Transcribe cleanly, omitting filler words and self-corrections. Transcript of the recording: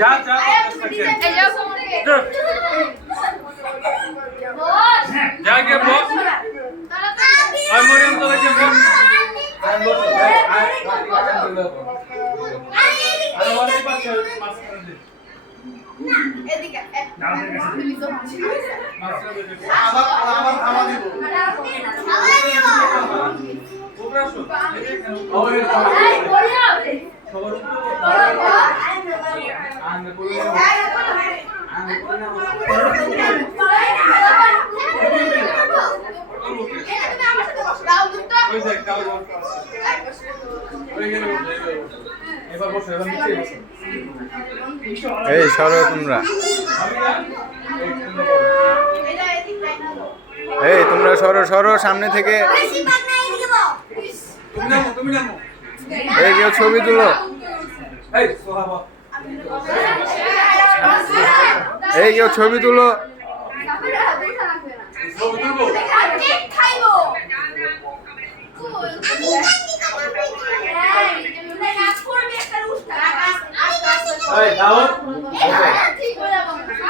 যা যা যা গে বস আর মরিয়ম তো লাগে বস আর বস আর ওয়ারে পাশে মাছ করে দে না এদিকে আবার খাওয়া দিব ওবরাসো ওই বড়িয়া সবার আঙ্গে বড়িয়া এই সরো তোমরা, এই তোমরা সরো সরো সামনে থেকে। এই কেউ ছবি তুলো, এই কেউ ছবি তুলো। এই দাও